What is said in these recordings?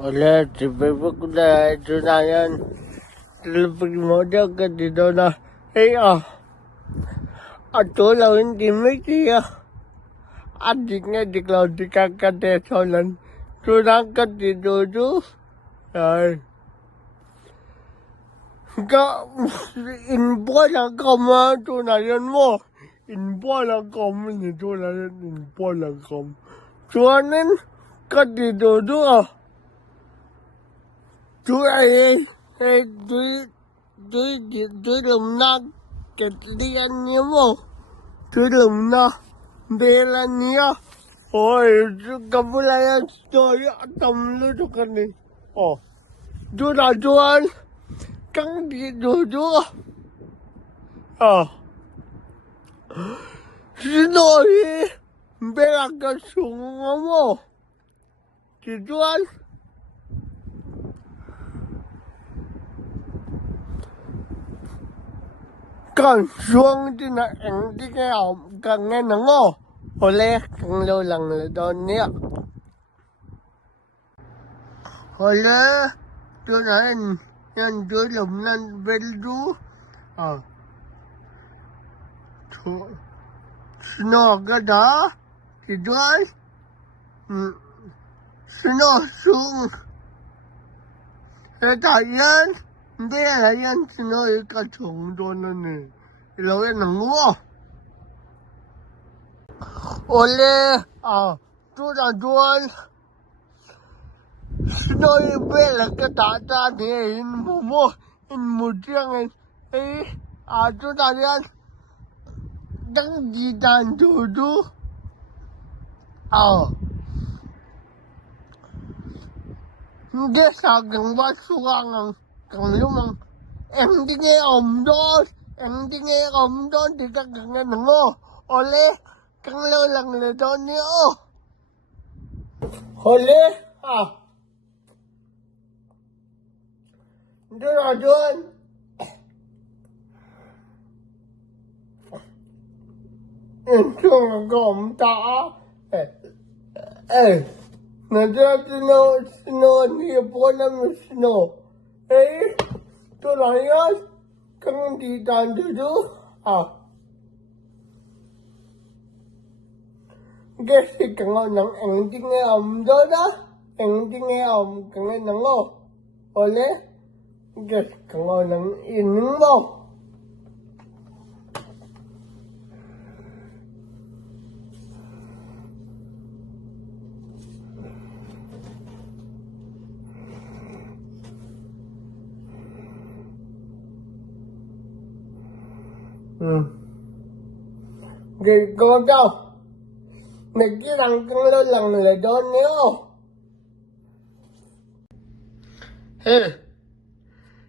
Oleh tiba-tiba kuda tunayan lebih modal ke di dona. Atau lain timik dia adiknya di laut di kakak desolan tunang ke di dodo. Kak info yang kamu tunayan mo info yang kamu ni tunayan info yang kamu tuanin ke di dodo. Tôi làm na cái đi ăn nhiều không? Tôi làm na về là nhiều. Ôi, cầm lại tôi cầm luôn cho cái này. Tôi đã cho anh căng đi rồi chưa? Xin lỗi, về là cái súng không? Thì cho anh. Còn xuống thì nó ăn đi cái ổng cần nghe nó ngô hồi lẽ cần lâu lần là đòn nhé hồi lẽ tôi nói anh tôi làm nên bên đú nó cái đó thì tôi nó xuống cái tài nhân đây là nhân nó cái chủng đồ này lâu em nằm ngủ oleh tôi đã đuổi nó về là cái tata thì in một tiếng ấy tôi đã đi đăng ký đàn đồ đồ cái sao cần bắt xuống cần lúc mà em đi nghe ồn đó em đi nghe ồn đó thì các cần nghe nặng ô oleh cần lâu lần là đó nữa oleh tôi là tôi em không có ông ta nó ra nó đi bộ năm nó tôi nói nhá cần đi đàn đồ cái gì cần ngon nặng ăn đi nghe ông đó ăn đi nghe ông cần nghe nặng ô oleh cái cần ngon nặng in không cái con đâu này cái thằng con lên lần này đó nhớ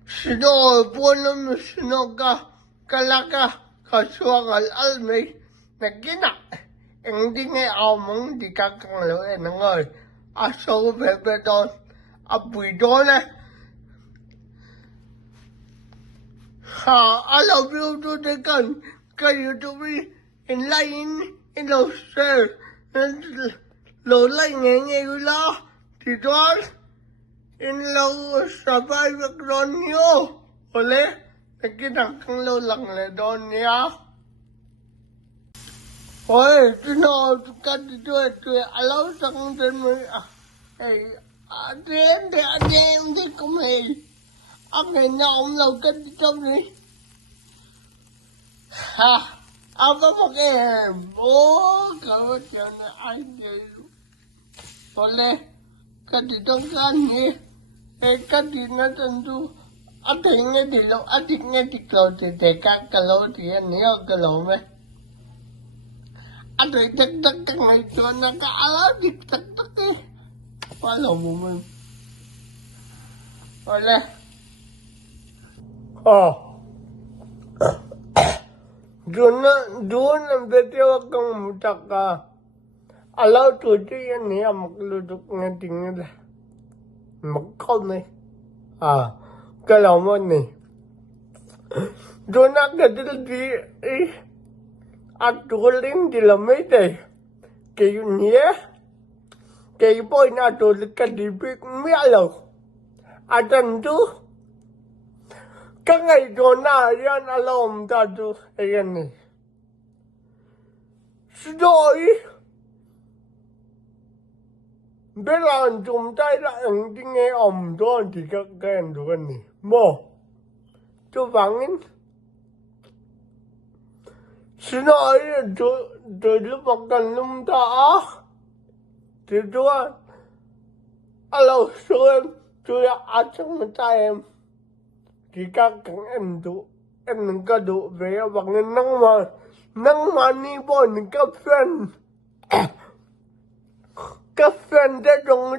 sino buồn sino cái lá cái xua cái ăn này này cái nào anh đi nghe ông đi các con lưỡi nó ngồi sâu về bê tông bụi đó này I love you to the gun. Can you do me in line in the share? And low line in la. The door in low survive on you. Ole, the kid can low lung le don ya. Ôi, tôi nói cái tôi alo sang trên mới đến thì anh em thì cũng hề ông này ông lâu cái trong này ông có một cái bố cậu chuyện này anh gì có lẽ cái gì trong cái này cái gì nó chân tu anh thì nghe thì lâu anh thì nghe thì lâu thì để cái lâu thì anh nhớ cái lâu mấy anh thấy chắc cái này cho nó cái alo thì chắc cái quá lâu của mình có lẽ Juna betiwa kang mutaka. Alaw tuti yan niya magludok nga tingin. Magkaw ni. Kalaw mo ni. Juna kadil di at tuling di lamay day. Kayo niya. cái bôi na tôi cái gì biết mía rồi à chân chú các ngày cho na ra na lom ta chú cái này rồi bây giờ chúng ta là ứng tiếng nghe ẩm cho thì các em được cái này mò chú vắng in xin lỗi tôi lúc bắt đầu lúc ta thì chú alo số em chú đã trong một tay em thì các em đủ em đừng có đủ về bằng năng mà đi bỏ những các fan đã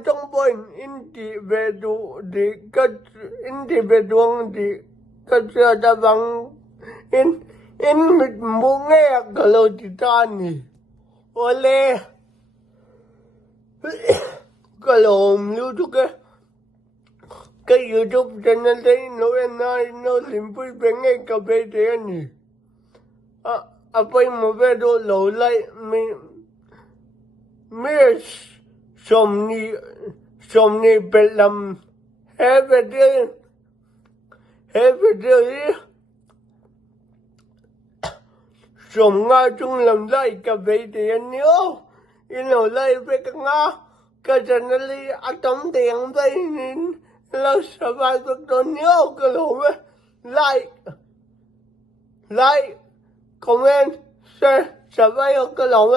trong bôi in thì về đủ thì các in thì về đường thì các chưa đã bằng in mình muốn nghe cái lời thì ta nhỉ olé cái lồng lưu chút cái YouTube channel đấy nó liền với bên nghe cà phê thế nhỉ à bây mà về đồ lâu lại mình som ni belam have đi som nga chung làm lại cà phê thì anh nhớ in ở lại với các nga cái channel đi atom tiền đây nên là sao phải được nhớ cái lỗ like comment share sao phải cái lỗ